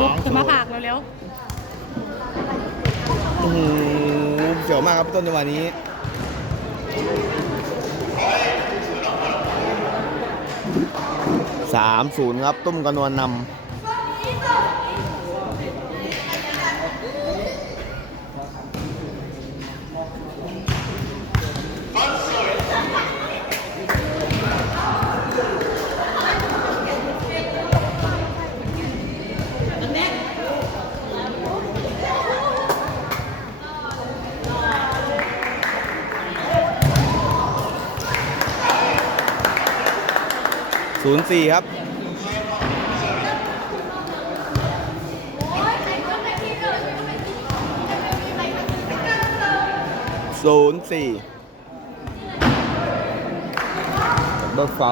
ลุกขึ้นมาผากเร็วโอ้โหเสียวมากครับพี่ต้นจังหวะนี้สามศูนย์ครับ ตุ้มกระนวลนำ ศูนย์สี่ครับศูนย์สี่เบิร์กฟา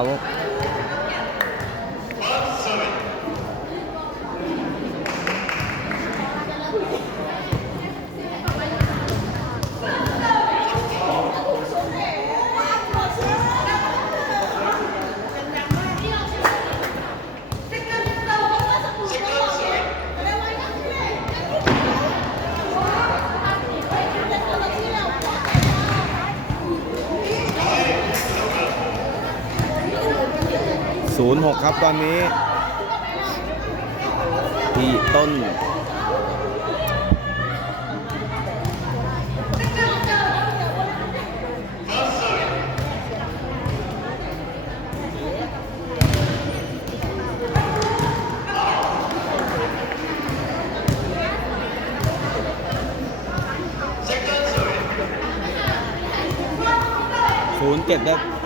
วล์ศูนย์หกครับตอนนี้พี่ต้นศูนย์เจ็ดครับ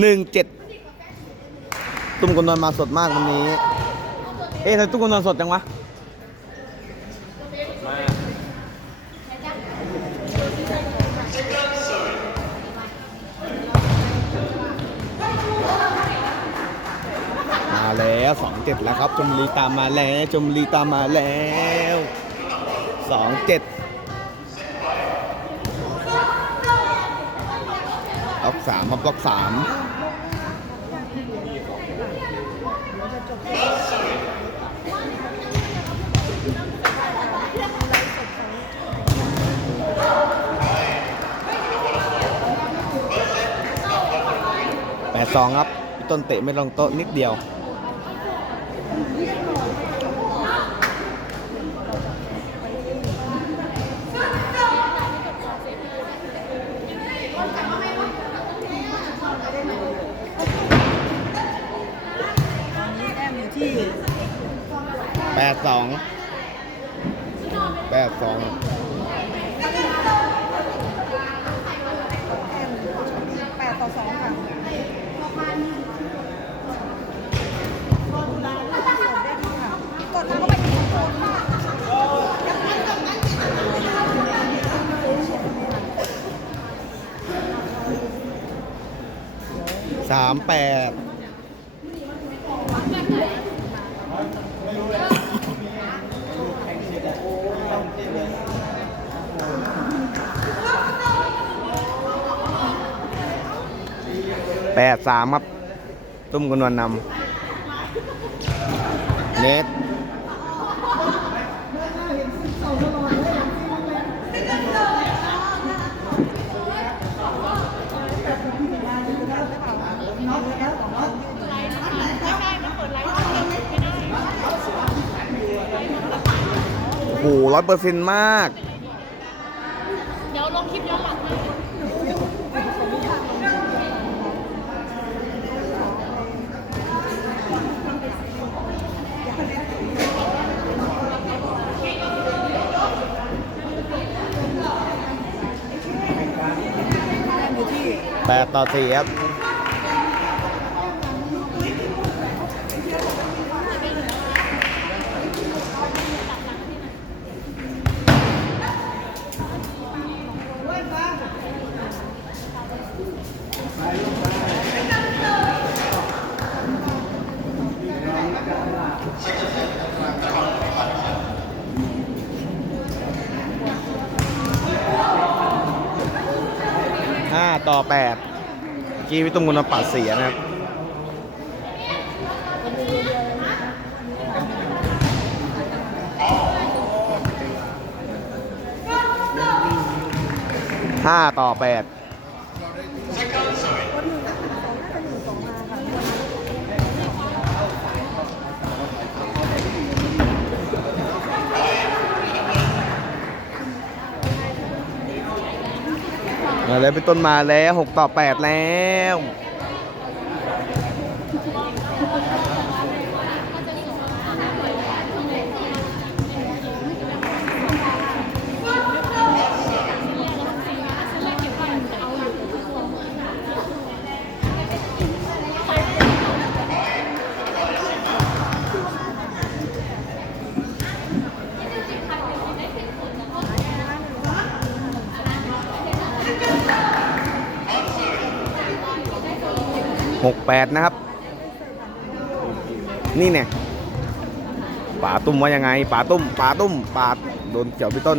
หนึ่งเจ็ดตุ้มกนนมาสดมากวันนี้ เอ๊ะทำไมตุ้มกนนสดจังวะมาแล้วสองเจ็ดแล้วครับชมบุรีตามมาแล้วชมบุรีตามมาแล้วสองเจ็ด สามครับล็อกสามแปดสองครับ ต้นเตะไม่ลงโต๊ะนิดเดียว แต้มอยู่ที่แปดสองแปดสอง แปดต่อสองค่ะกดแล้วก็ไปที่โคนค่ะ สามแปดแปดสามครับ ตุ้มกนวนนำเน็ต หร้อยเปอร์เซ็นต์มาก เดี๋ยวลงคลิปย้อนหลังให้แปดต่อสี่ครับ แต่อแปดกี้วิตุ้มกุลมาปัดเสียนะครับห้าต่อแปด มาแล้วเป็นต้นมาแล้วหกต่อแปดแล้ว 68 นะครับ นี่เนี่ยป่าตุ้มว่ายังไงป่าตุ้มป่าตุ้มป่าโดนเกี่ยวพี่ต้น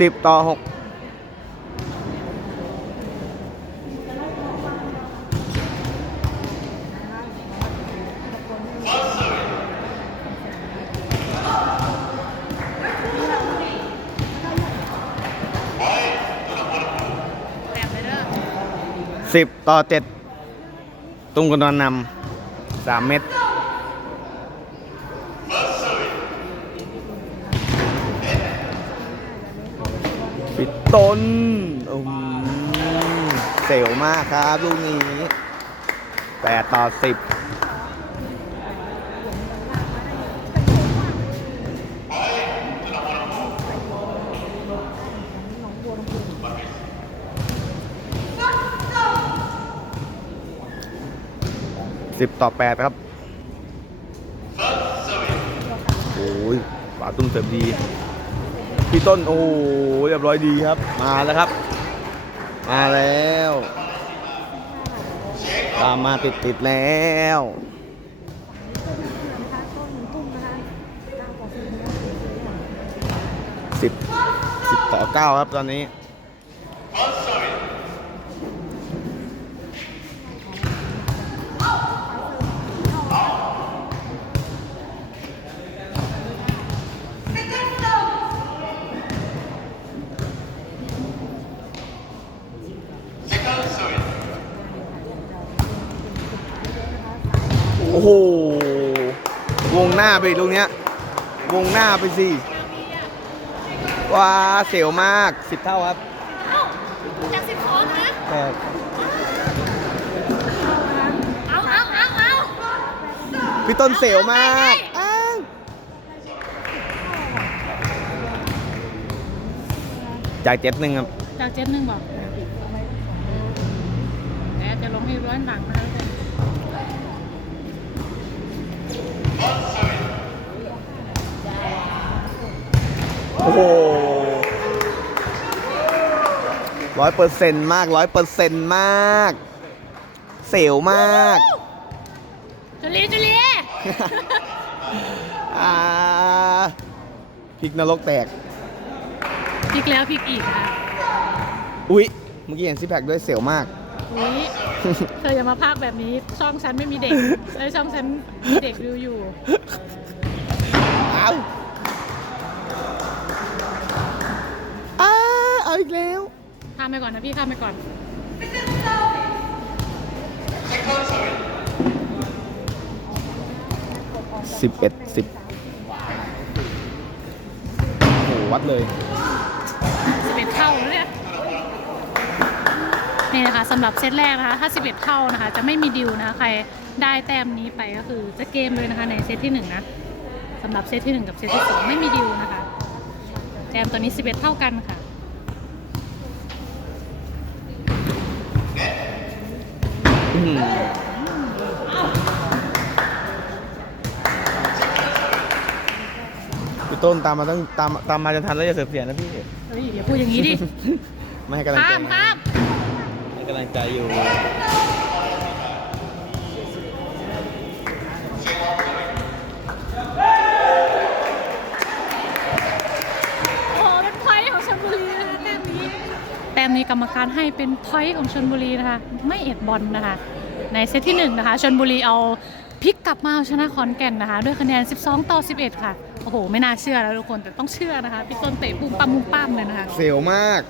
สิบต่อหกสิบต่อเจ็ดตุ้งกันนอนนำสามเม็ด ปิดต้นเสียวมากครับ ลูกนี้แปดต่อสิบสิบต่อแปดครับ โอ้ยปาตุ้มเสิร์ฟดี พี่ต้นโอ้โหเรียบร้อยดีครับ มาแล้วครับ มาแล้ว ตามมาติดติดแล้วสิบสิบต่อเก้าครับตอนนี้ โอ้โห วงหน้า ไปอีกลูกเนี้ย วงหน้าไปสิว้าเสียวมากสิบเท่าครับจากสิบสองนะแต่เอาเอาเอาเอาพี่ต้นเสียวมากอ้าวจ่ายเจ็ดหนึ่งครับจากเจ็ดหนึ่งบอกแหมจะลงให้ร้อยหลังนะคะ โอ้โหร้อยเปอร์เซ็นต์มากร้อยเปอร์เซ็นต์มาก เสียวมาก จุลีจุลีอ่าพริกนรกแตก พลิกแล้วพลิกอีกค่ะอุ๊ย เมื่อกี้เห็นซิแพคด้วยเสียวมาก อุ้ยเธออย่ามาพากแบบนี้ ช่องฉันไม่มีเด็ก และช่องฉันมีเด็กดูอยู่เอาอ้าเอาอีกแล้ว ข้ามไปก่อนนะพี่ข้ามไปก่อน สิบเอ็ดสิบโอ้โหวัดเลย11 เท่าแล้วเนี่ยนี่นะคะสำหรับเซตแรกนะคะถ้า 11 เท่านะคะ จะไม่มีดิวนะคะ ใครได้แต้มนี้ไปก็คือจะเกมเลยนะคะในเซตที่1นะสำหรับเซตที่1กับเซตที่2ไม่มีดิวนะคะ แต้มตัวนี้ 11 เท่ากันค่ะ อื้อหือ พี่ต้นตามมาต้องตามตามมาจะทันแล้วอย่าเสียเสียนะพี่ เฮ้ยอย่าพูดอย่างนี้ดิ ไม่ให้กำลังใจข้ามข้าม ให้กำลังใจอยู่ โอ้โหเป็นพอยต์ของชลบุรีนะคะแต้มนี้ แต้มนี้ กรรมการให้เป็นพอยต์ของชนบุรีนะคะ ไม่เอ็ดบอลนะคะ ในเซตที่หนึ่งนะคะชนบุรีเอาพลิกกลับมาเอาชนะขอนแก่นนะคะ ด้วยคะแนน 12 ต่อ 11 ค่ะ โอ้โห ไม่น่าเชื่อแล้วทุกคนแต่ต้องเชื่อนะคะพี่ต้นเตะปุ้มปั้มปุ้มปั้มเลยนะคะ เสียวมาก